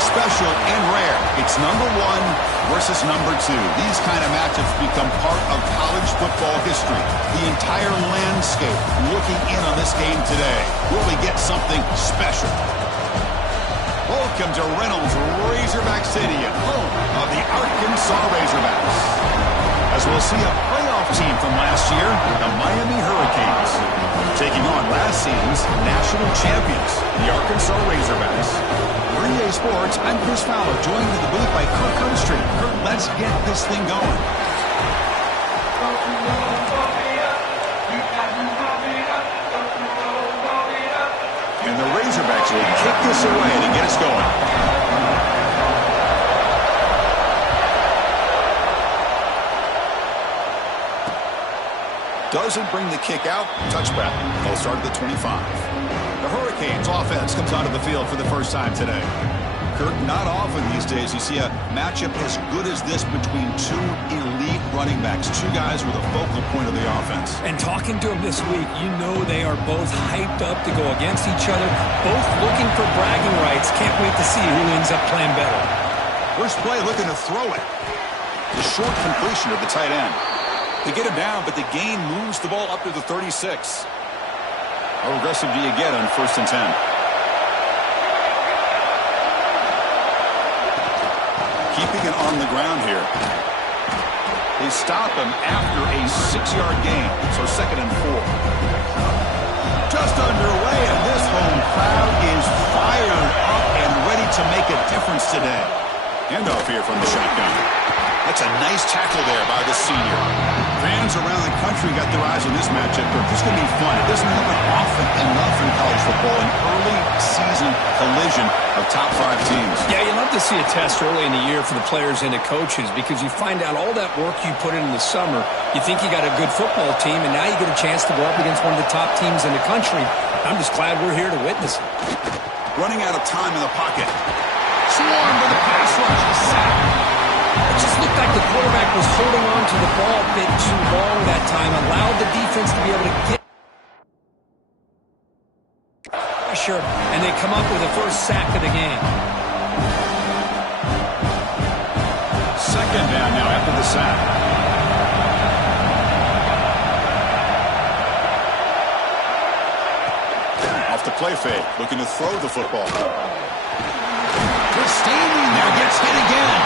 special and rare. It's number 1 versus number 2. These kind of matchups become part of college football history. The entire landscape looking in on this game today. Will we get something special? Welcome to Reynolds Razorback Stadium, home of the Arkansas Razorbacks. As we'll see a playoff team from last year, the Miami Hurricanes, taking on last season's national champions, the Arkansas Razorbacks. For EA Sports, I'm Chris Fowler, joined in the booth by Kirk Herbstreit. Kirk, let's get this thing going. And the Razorbacks will kick this away to get us going. Doesn't bring the kick out. Touchback. They'll start at the 25. The Hurricanes offense comes onto the field for the first time today. Kirk, not often these days you see a matchup as good as this between two elite running backs, two guys with a focal point of the offense. And talking to them this week, you know they are both hyped up to go against each other, both looking for bragging rights. Can't wait to see who ends up playing better. First play looking to throw it. The short completion of the tight end. They get him down, but the gain moves the ball up to the 36. How aggressive do you get on 1st and 10? Keeping it on the ground here. They stop him after a 6-yard gain, so 2nd and 4. Just underway, and this home crowd is fired up and ready to make a difference today. Handoff here from the shotgun. That's a nice tackle there by the senior. Fans around the country got their eyes on this matchup. This is going to be fun. It doesn't happen often enough in college football. An early season collision of top 5 teams. Yeah, you love to see a test early in the year for the players and the coaches because you find out all that work you put in the summer. You think you got a good football team, and now you get a chance to go up against one of the top teams in the country. I'm just glad we're here to witness it. Running out of time in the pocket. Swarm with the pass rush. Sack. It just looked like the quarterback was holding on to the ball a bit too long that time, allowed the defense to be able to get pressure, and they come up with the first sack of the game. 2nd down now after the sack. Off the play fake, looking to throw the football. Just standing there, gets hit again.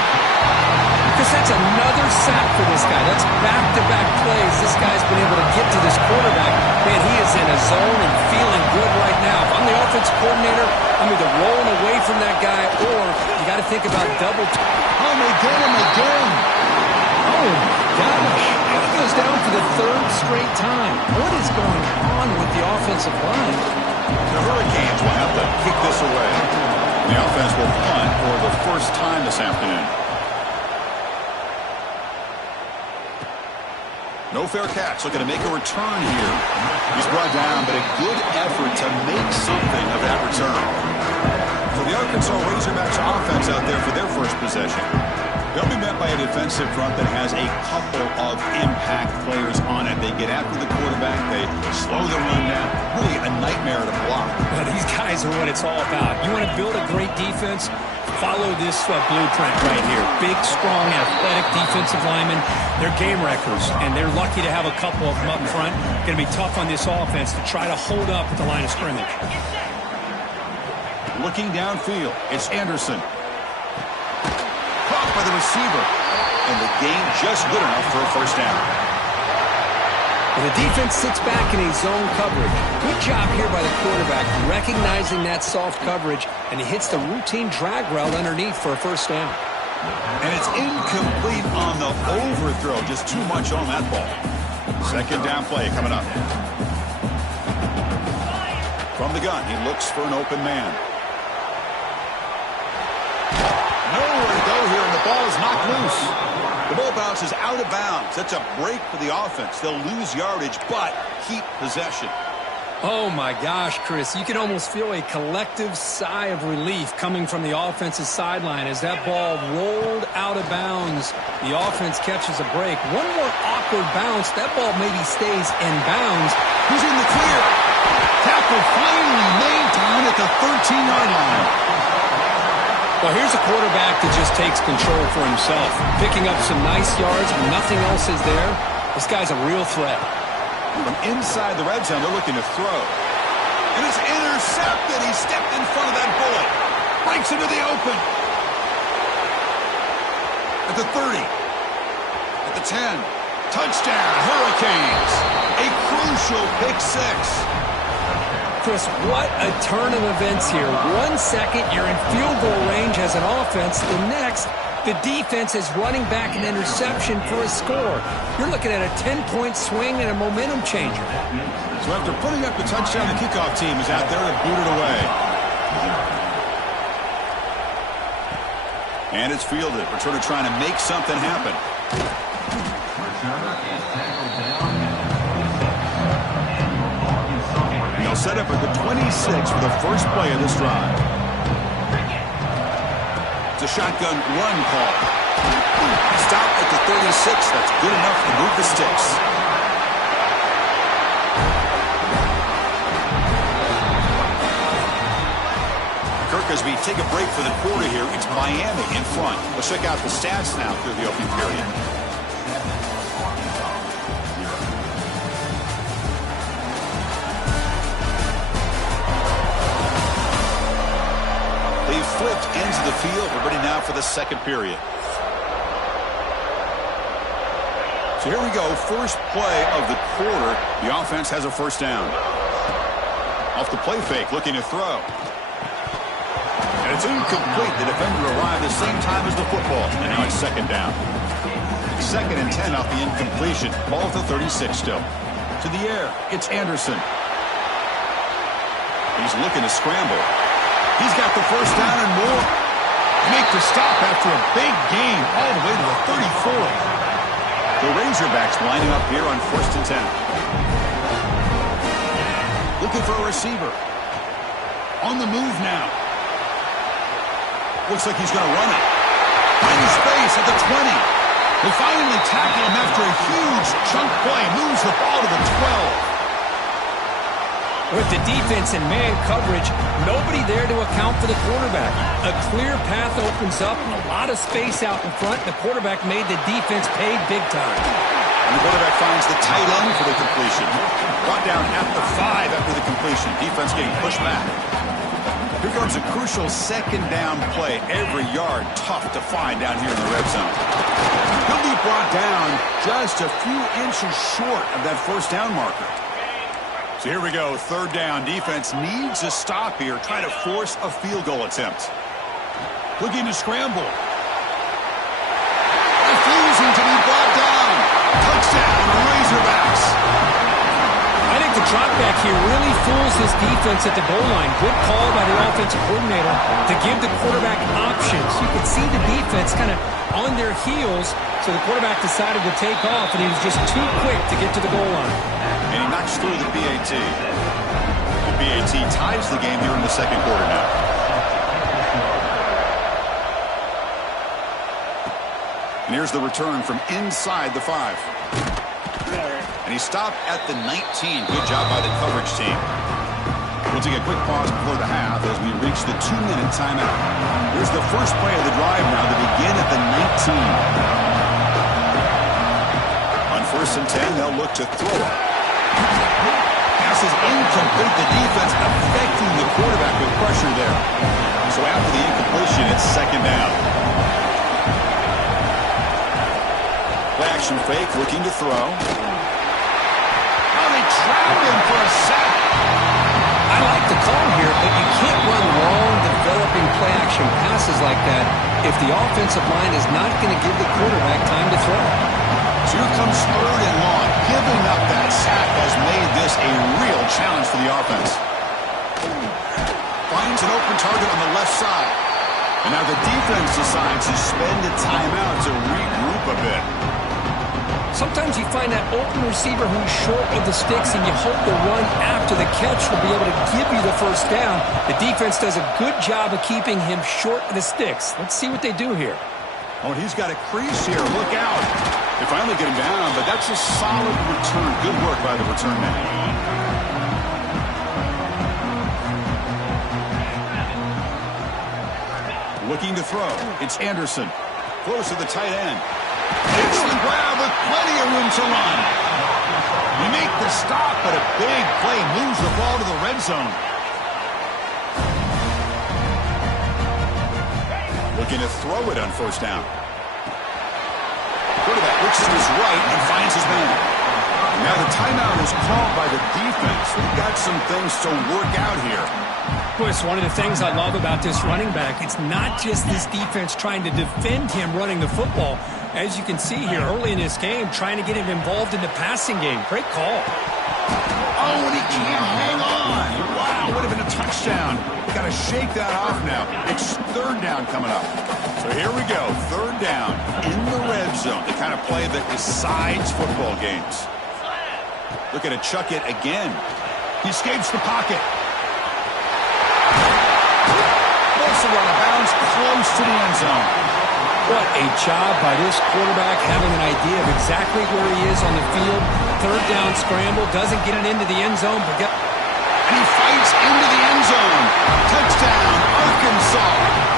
Because that's another sack for this guy. That's back-to-back plays. This guy's been able to get to this quarterback. Man, he is in a zone and feeling good right now. If I'm the offense coordinator, I'm either rolling away from that guy or you got to think about double. Oh, they get him again. Oh, gosh. That goes down for the 3rd straight time. What is going on with the offensive line? The Hurricanes will have to kick this away. The offense will punt for the first time this afternoon. No fair catch, looking to make a return here. He's brought down, but a good effort to make something of that return. So the Arkansas Razorbacks offense out there for their first possession. They'll be met by a defensive front that has a couple of impact players on it. They get after the quarterback. They slow the run down. Really a nightmare to block. Well, these guys are what it's all about. You want to build a great defense? Follow this blueprint right here. Big, strong, athletic defensive linemen. They're game wreckers, and they're lucky to have a couple of them up front. Going to be tough on this offense to try to hold up at the line of scrimmage. Looking downfield, it's Anderson. Caught by the receiver. And the gain just good enough for a first down. Well, the defense sits back in a zone coverage. Good job here by the quarterback, recognizing that soft coverage, and he hits the routine drag route underneath for a first down. And it's incomplete on the overthrow. Just too much on that ball. 2nd down play coming up. From the gun, he looks for an open man. Nowhere to go here, and the ball is knocked loose. The ball bounces out of bounds. That's a break for the offense. They'll lose yardage, but keep possession. Oh, my gosh, Chris. You can almost feel a collective sigh of relief coming from the offensive sideline as that ball rolled out of bounds. The offense catches a break. One more awkward bounce. That ball maybe stays in bounds. Who's in the clear? Tackle finally made down at the 13-yard line. Well, here's a quarterback that just takes control for himself, picking up some nice yards when nothing else is there. This guy's a real threat. From inside the red zone, they're looking to throw. And it's intercepted. He stepped in front of that bullet. Breaks into the open. At the 30. At the 10. Touchdown, Hurricanes. A crucial pick six. Chris, what a turn of events here. 1 second, you're in field goal range as an offense. The next, the defense is running back an interception for a score. You're looking at a 10-point swing and a momentum changer. So after putting up the touchdown, the kickoff team is out there to boot it away. And it's fielded. Returner trying to make something happen. They'll set up at the 26 for the first play of this drive. It's a shotgun run call. Stop at the 36. That's good enough to move the sticks. Kirk, as we take a break for the quarter here, it's Miami in front. Let's check out the stats now through the opening period. They've flipped ends of the field. We're ready now for the second period. So here we go. First play of the quarter. The offense has a first down. Off the play fake, looking to throw. And it's incomplete. The defender arrived the same time as the football. And now it's second down. Second and 10 off the incompletion. Ball at the 36 still. To the air. It's Anderson. He's looking to scramble. He's got the first down and more. Make the stop after a big gain all the way to the 34. The Razorbacks lining up here on first and 10. Looking for a receiver. On the move now. Looks like he's going to run it. Finding space at the 20. They finally tackle him after a huge chunk play. Moves the ball to the 12. With the defense and man coverage, nobody there to account for the quarterback. A clear path opens up, a lot of space out in front. The quarterback made the defense pay big time. And the quarterback finds the tight end for the completion. Brought down at the 5 after the completion. Defense getting pushed back. Here comes a crucial second down play. Every yard tough to find down here in the red zone. He'll be brought down just a few inches short of that first down marker. So here we go, third down. Defense needs a stop here, trying to force a field goal attempt. Looking to scramble. Refusing to be brought down. Touchdown, Razorbacks. I think the drop back here really fools his defense at the goal line. Good call by the offensive coordinator to give the quarterback options. You could see the defense kind of on their heels, so the quarterback decided to take off, and he was just too quick to get to the goal line. And he knocks through the PAT. The PAT ties the game here in the second quarter now. And here's the return from inside the 5. And he stopped at the 19. Good job by the coverage team. We'll take a quick pause before the half as we reach the 2-minute timeout. Here's the first play of the drive now to begin at the 19. On first and 10, they'll look to throw it. Pass is incomplete. The defense affecting the quarterback with pressure there. So after the incompletion, it's second down. Play action fake, looking to throw. Oh, they trapped him for a sack. I like the call here, but you can't run long, developing play-action passes like that if the offensive line is not going to give the quarterback time to throw. So here comes third and long. Giving up that sack has made this a real challenge for the offense. Finds an open target on the left side. And now the defense decides to spend a timeout to regroup a bit. Sometimes you find that open receiver who's short of the sticks, and you hope the run after the catch will be able to give you the first down. The defense does a good job of keeping him short of the sticks. Let's see what they do here. Oh, he's got a crease here. Look out. They finally get him down, but that's a solid return. Good work by the return man. Looking to throw. It's Anderson. Throws to the tight end. Gets the grab with plenty of room to run. You make the stop, but a big play moves the ball to the red zone. Looking to throw it on first down. Quarterback looks to his right and finds his man. Now the timeout is called by the defense. We've got some things to work out here. Well, it's one of the things I love about this running back. It's not just this defense trying to defend him running the football. As you can see here early in this game, trying to get him involved in the passing game. Great call. Oh, and he can't hang on. Wow, would have been a touchdown. Got to shake that off now. It's third down coming up. So here we go. Third down in the red zone. The kind of play that decides football games. Looking to chuck it again. He escapes the pocket. Bolts the run of bounds close to the end zone. What a job by this quarterback having an idea of exactly where he is on the field. Third down scramble. Doesn't get it into the end zone. And he fights into the end zone. Touchdown, Arkansas.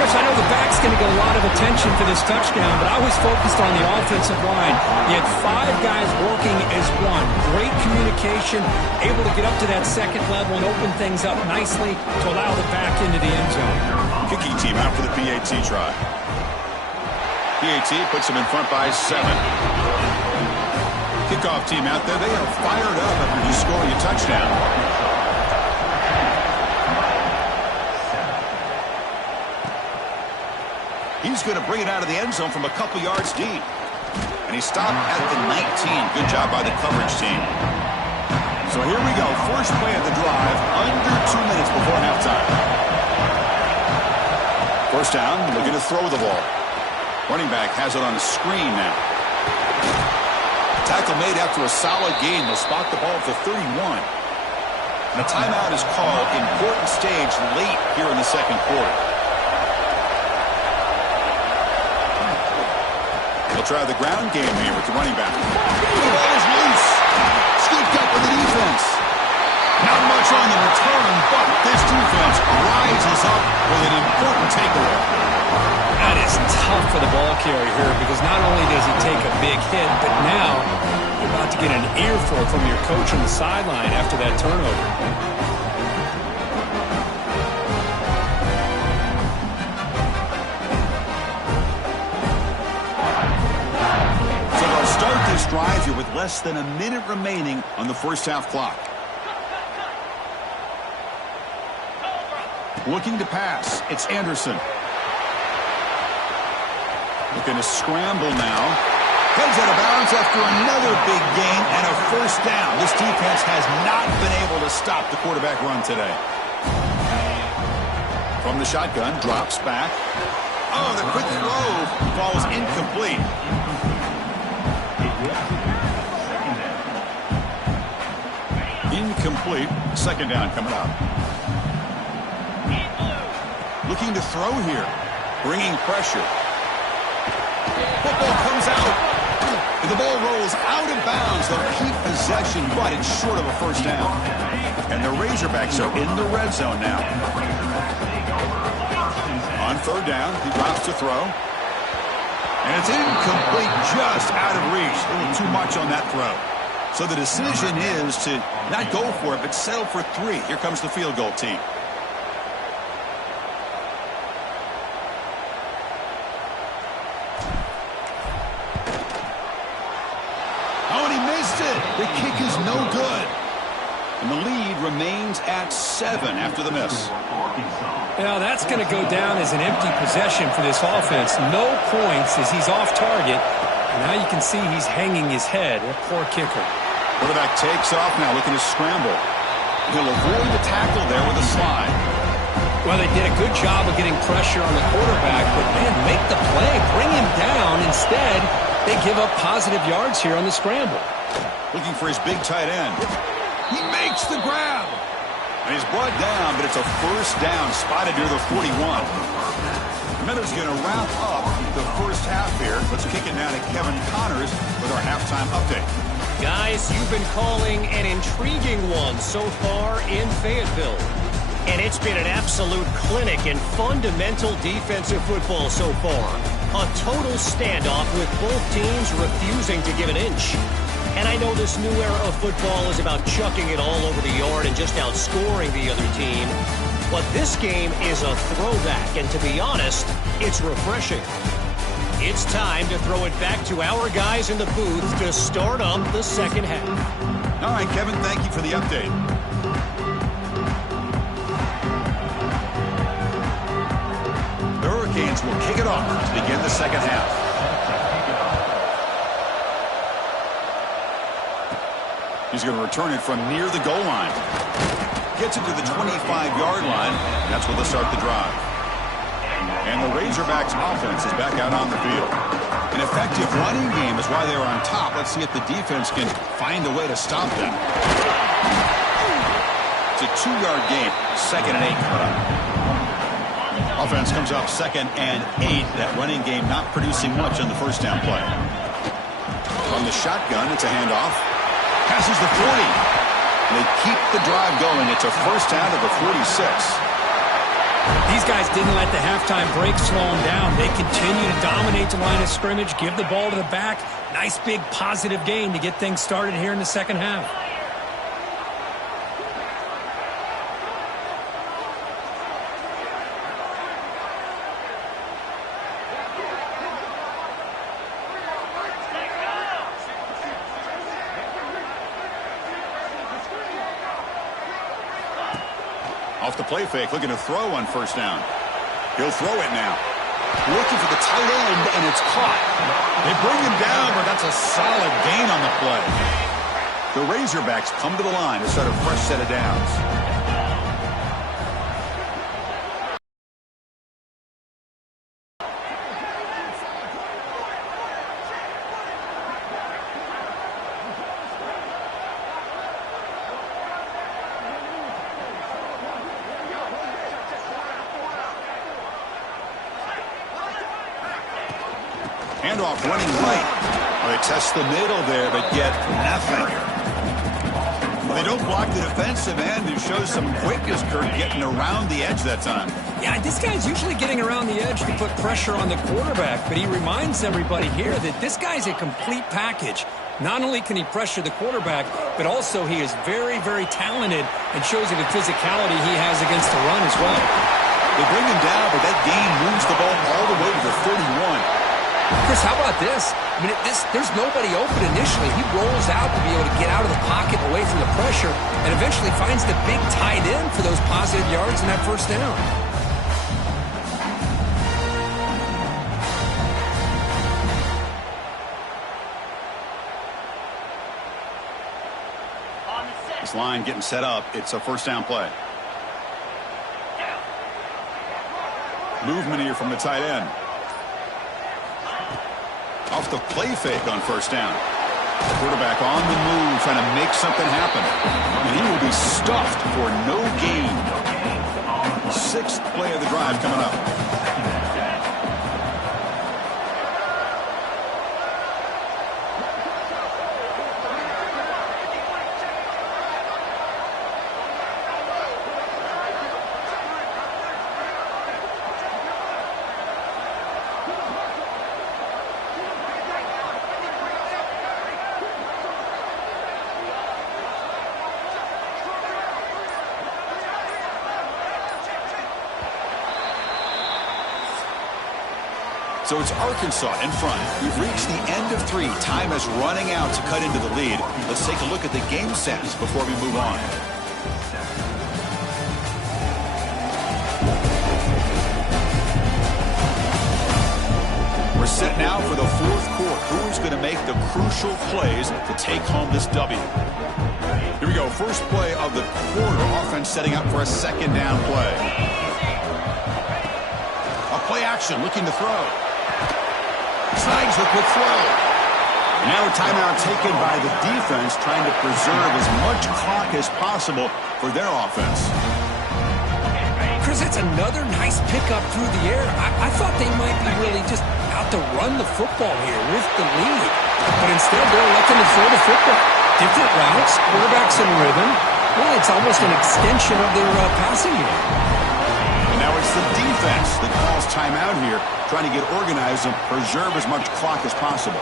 Chris, I know the back's going to get a lot of attention for this touchdown, but I was focused on the offensive line. You had 5 guys working as one. Great communication, able to get up to that second level and open things up nicely to allow the back into the end zone. Kicking team out for the PAT try. PAT puts him in front by 7. Kickoff team out there. They are fired up after just scoring a touchdown. He's going to bring it out of the end zone from a couple yards deep. And he stopped at the 19. Good job by the coverage team. So here we go. First play of the drive, under 2 minutes before halftime. First down, looking to throw the ball. Running back has it on the screen now. Tackle made after a solid gain. They'll spot the ball at the 31. And a timeout is called. Important stage late here in the second quarter. They'll try the ground game here with the running back. The ball is loose. Scooped up with the defense. Not much on the return, but this defense rises up with an important takeaway. That is tough for the ball carrier here because not only does he take a big hit, but now you're about to get an earful from your coach on the sideline after that turnover. Drive here with less than a minute remaining on the first half clock. Looking to pass. It's Anderson. Looking to scramble now. Heads out of bounds after another big gain and a first down. This defense has not been able to stop the quarterback run today. From the shotgun, drops back. Oh, the quick throw falls incomplete. Incomplete. Second down coming up. Looking to throw here. Bringing pressure. Football comes out. And the ball rolls out of bounds. They'll keep possession, but it's short of a first down. And the Razorbacks are in the red zone now. On third down, he drops to throw. And it's incomplete, just out of reach. A little too much on that throw. So the decision is to not go for it, but settle for 3. Here comes the field goal team. Oh, and he missed it. The kick is no good. And the lead remains at 7 after the miss. Now that's going to go down as an empty possession for this offense. No points as he's off target. And now you can see he's hanging his head. A poor kicker. Quarterback takes off now, looking to scramble. He'll avoid the tackle there with a slide. Well, they did a good job of getting pressure on the quarterback, but man, make the play, bring him down. Instead, they give up positive yards here on the scramble. Looking for his big tight end. He makes the grab. And he's brought down, but it's a first down spotted near the 41. Miller's going to wrap up the first half here. Let's kick it now to Kevin Connors with our halftime update. Guys, you've been calling an intriguing one so far in Fayetteville. And it's been an absolute clinic in fundamental defensive football so far. A total standoff with both teams refusing to give an inch. And I know this new era of football is about chucking it all over the yard and just outscoring the other team. But this game is a throwback, and to be honest, it's refreshing. It's time to throw it back to our guys in the booth to start up the second half. All right, Kevin, thank you for the update. The Hurricanes will kick it off to begin the second half. He's going to return it from near the goal line. Gets it to the 25-yard line. That's where they'll start the drive. And the Razorbacks offense is back out on the field. An effective running game is why they were on top. Let's see if the defense can find a way to stop them. It's a 2-yard gain. 2nd and 8 coming up. Offense comes up 2nd and 8. That running game not producing much on the first down play. From the shotgun, it's a handoff. Passes the 40. They keep the drive going. It's a first down to the 46. These guys didn't let the halftime break slow them down. They continue to dominate the line of scrimmage, give the ball to the back. Nice big positive gain to get things started here in the second half. Off the play fake, looking to throw on first down. He'll throw it now. Looking for the tight end, and it's caught. They bring him down, but that's a solid gain on the play. The Razorbacks come to the line to start a fresh set of downs. Handoff running right. Well, they test the middle there, but get nothing. Well, they don't block the defensive end, who shows some quickness, Kurt, getting around the edge that time. Yeah, this guy's usually getting around the edge to put pressure on the quarterback, but he reminds everybody here that this guy's a complete package. Not only can he pressure the quarterback, but also he is very, very talented and shows you the physicality he has against the run as well. They bring him down, but that gain moves the ball all the way to the 31. Chris, how about this? I mean, there's nobody open initially. He rolls out to be able to get out of the pocket away from the pressure and eventually finds the big tight end for those positive yards in that first down. This line getting set up. It's a first down play. Movement here from the tight end. Off the play fake on first down. The quarterback on the move, trying to make something happen. And he will be stuffed for no gain. 6th play of the drive coming up. So it's Arkansas in front. We've reached the end of 3. Time is running out to cut into the lead. Let's take a look at the game stats before we move on. We're set now for the 4th quarter. Who's going to make the crucial plays to take home this W? Here we go. First play of the quarter. Offense setting up for a 2nd down play. A play action, looking to throw. Slides the quick throw. Now a timeout taken by the defense, trying to preserve as much clock as possible for their offense. Chris, it's another nice pickup through the air. I thought they might be really just out to run the football here with the lead. But instead, they're electing to throw the football. Different routes, quarterbacks in rhythm. Well, it's almost an extension of their passing game. And now it's the defense that calls timeout here, trying to get organized and preserve as much clock as possible.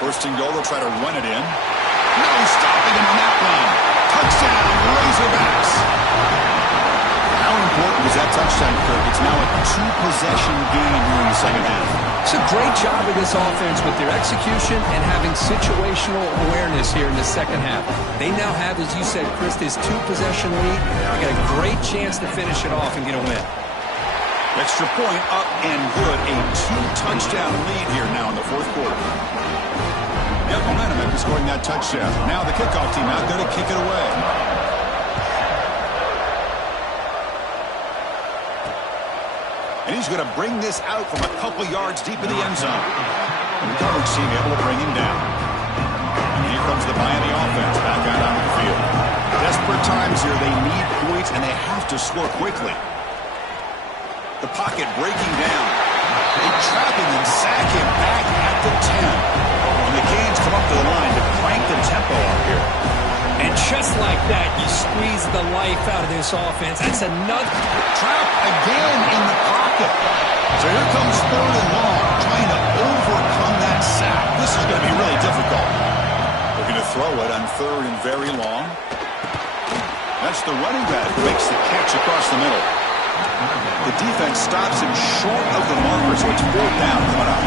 First and goal, they'll try to run it in. No stopping him on that run. Touchdown, Razorbacks. How important was that touchdown, Kirk? It's now a two-possession game here in the second half. It's a great job of this offense with their execution and having situational awareness here in the second half. They now have, as you said, Chris, this two-possession lead. They got a great chance to finish it off and get a win. Extra point up and good. A two-touchdown lead here now in the fourth quarter. They have momentum after scoring that touchdown. Now the kickoff team out there to kick it away. And he's going to bring this out from a couple yards deep in the end zone. And the coverage team able to bring him down. And here comes the Miami offense back out onto the field. Desperate times here. They need points, and they have to score quickly. The pocket breaking down. They trap him and sack him back at the 10. And the Canes come up to the line to crank the tempo up here. And just like that, you squeeze the life out of this offense. That's another trap again in the pocket. So here comes third and long, trying to overcome that sack. This is going to be really difficult. Looking to throw it on third and very long. That's the running back who makes the catch across the middle. The defense stops him short of the marker, so it's fourth down coming up.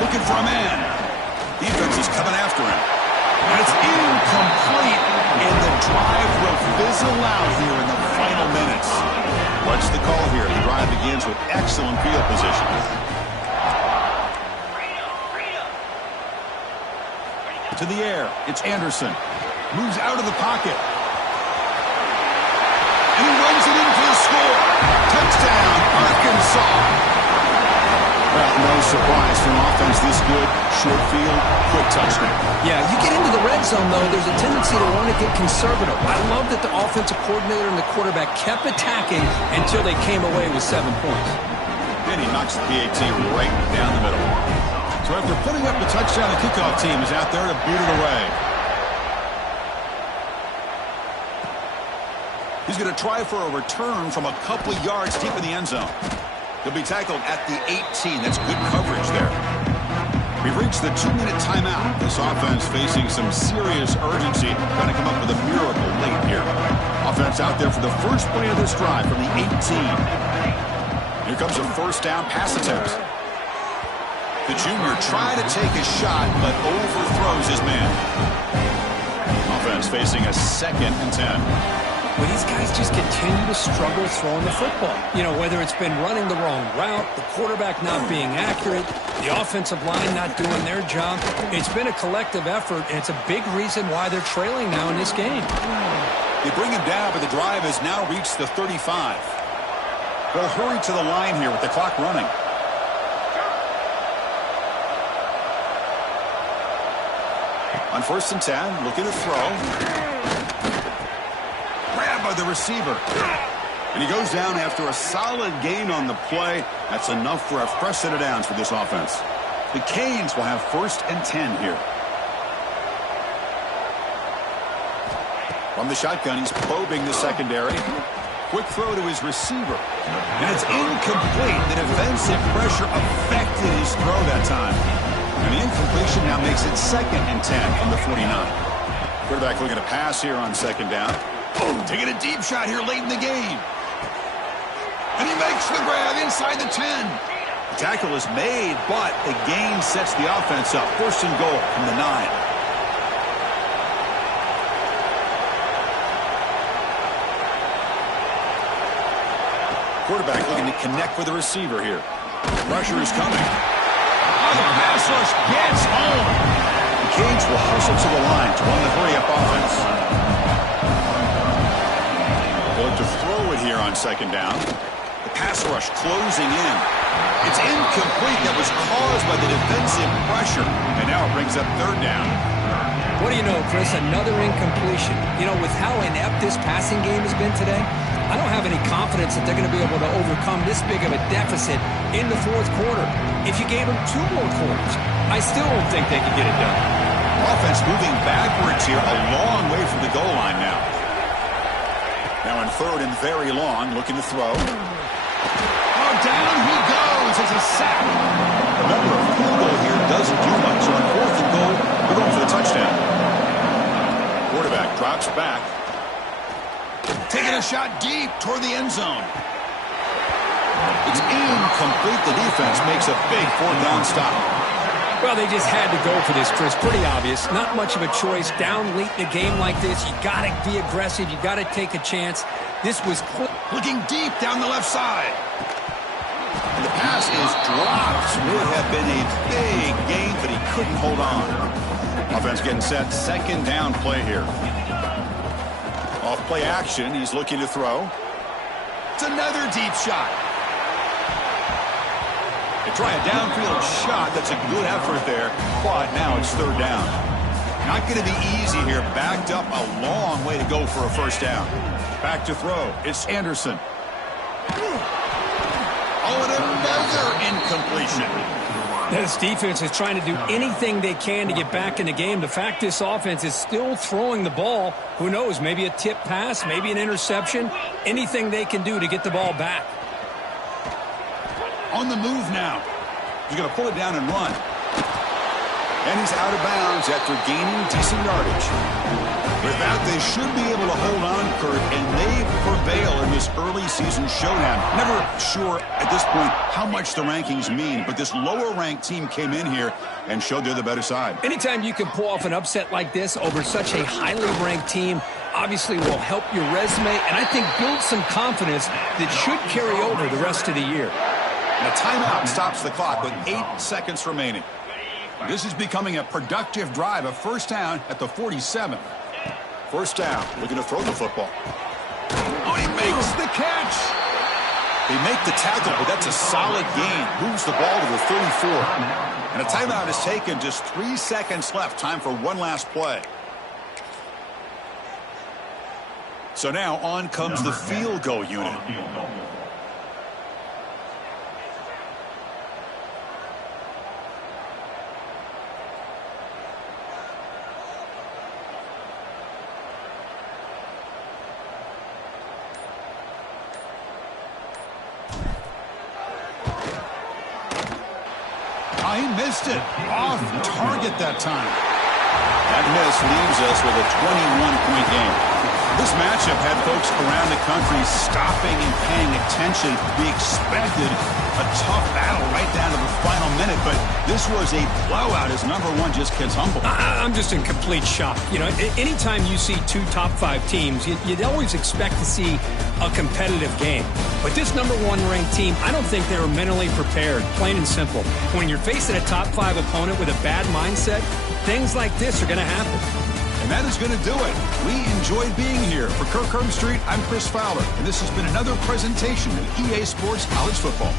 Looking for a man. Defense is coming after him. And it's incomplete, and the drive will fizzle out here in the final minutes. What's the call here? The drive begins with excellent field position. To the air, it's Anderson. Moves out of the pocket. And he runs it in for the score. Touchdown, Arkansas. Well, no surprise from offense this good. Short field, quick touchdown. Yeah, you get into the red zone, though, there's a tendency to want to get conservative. I love that the offensive coordinator and the quarterback kept attacking until they came away with 7 points. Then he knocks the PAT right down the middle. So after putting up the touchdown, the kickoff team is out there to boot it away. He's going to try for a return from a couple yards deep in the end zone. He'll be tackled at the 18. That's good coverage there. We've reached the 2-minute timeout. This offense facing some serious urgency, trying to come up with a miracle late here. Offense out there for the first play of this drive from the 18. Here comes a first down pass attempt. The junior tried to take a shot, but overthrows his man. Offense facing a 2nd and 10. But these guys just continue to struggle throwing the football. You know, whether it's been running the wrong route, the quarterback not being accurate, the offensive line not doing their job. It's been a collective effort, and it's a big reason why they're trailing now in this game. They bring him down, but the drive has now reached the 35. They'll hurry to the line here with the clock running. On 1st and 10, looking to throw. By the receiver. And he goes down after a solid gain on the play. That's enough for a fresh set of downs for this offense. The Canes will have 1st and 10 here. From the shotgun, he's probing the secondary. Quick throw to his receiver. And it's incomplete. The defensive pressure affected his throw that time. And the incompletion now makes it 2nd and 10 from the 49. Quarterback looking to pass here on 2nd down. Taking a deep shot here late in the game. And he makes the grab inside the 10. The tackle is made, but the gain sets the offense up. 1st and goal from the 9. Quarterback looking to connect with the receiver here. Pressure is coming. Oh, the pass rush gets home. The Canes will hustle to the line to run the hurry-up offense. They'll look to throw it here on 2nd down. The pass rush closing in. It's incomplete. That was caused by the defensive pressure. And now it brings up 3rd down. What do you know, Chris? Another incompletion. You know, with how inept this passing game has been today, I don't have any confidence that they're going to be able to overcome this big of a deficit in the 4th quarter. If you gave them 2 more quarters, I still don't think they could get it done. Offense moving backwards here, a long way from the goal line now. Now in third and very long, looking to throw. Oh, down he goes. It's a sack. Remember, a field goal here doesn't do much. So on fourth and goal, we're going for the touchdown. Quarterback drops back. Taking a shot deep toward the end zone. It's incomplete. The defense makes a big fourth down stop. Well, they just had to go for this, Chris. Pretty obvious. Not much of a choice. Down late in a game like this, you got to be aggressive. You got to take a chance. This was looking deep down the left side. And the pass is dropped. Would have been a big gain, but he couldn't hold on. Offense getting set. Second down play here. Off play action. He's looking to throw. It's another deep shot. They try a downfield shot. That's a good effort there. But now it's third down. Not going to be easy here. Backed up a long way to go for a first down. Back to throw. It's Anderson. Oh, and another incompletion. This defense is trying to do anything they can to get back in the game. The fact this offense is still throwing the ball, who knows, maybe a tip pass, maybe an interception, anything they can do to get the ball back. On the move now. He's going to pull it down and run. And he's out of bounds after gaining decent yardage. With that, they should be able to hold on, Kurt, and they prevail in this early season showdown. Never sure at this point how much the rankings mean, but this lower-ranked team came in here and showed they're the better side. Anytime you can pull off an upset like this over such a highly ranked team, obviously will help your resume, and I think build some confidence that should carry over the rest of the year. And a timeout stops the clock with 8 seconds remaining. This is becoming a productive drive, a first down at the 47. First down, looking to throw the football. Oh, he makes the catch. They make the tackle, but that's a solid gain. Moves the ball to the 34. And a timeout is taken, just 3 seconds left. Time for one last play. So now on comes the field goal unit. He missed it. Off target that time. That miss leaves us with a 21-point game. This matchup had folks around the country stopping and paying attention. We expected a tough battle right down to the final minute, but this was a blowout as number one just gets humbled. I'm just in complete shock. You know, anytime you see two top 5 teams, you'd always expect to see a competitive game. But this number one ranked team, I don't think they were mentally prepared, plain and simple. When you're facing a top 5 opponent with a bad mindset, things like this are going to happen. And that is going to do it. We enjoyed being here. For Kirk Street, I'm Chris Fowler, and this has been another presentation of EA Sports College Football.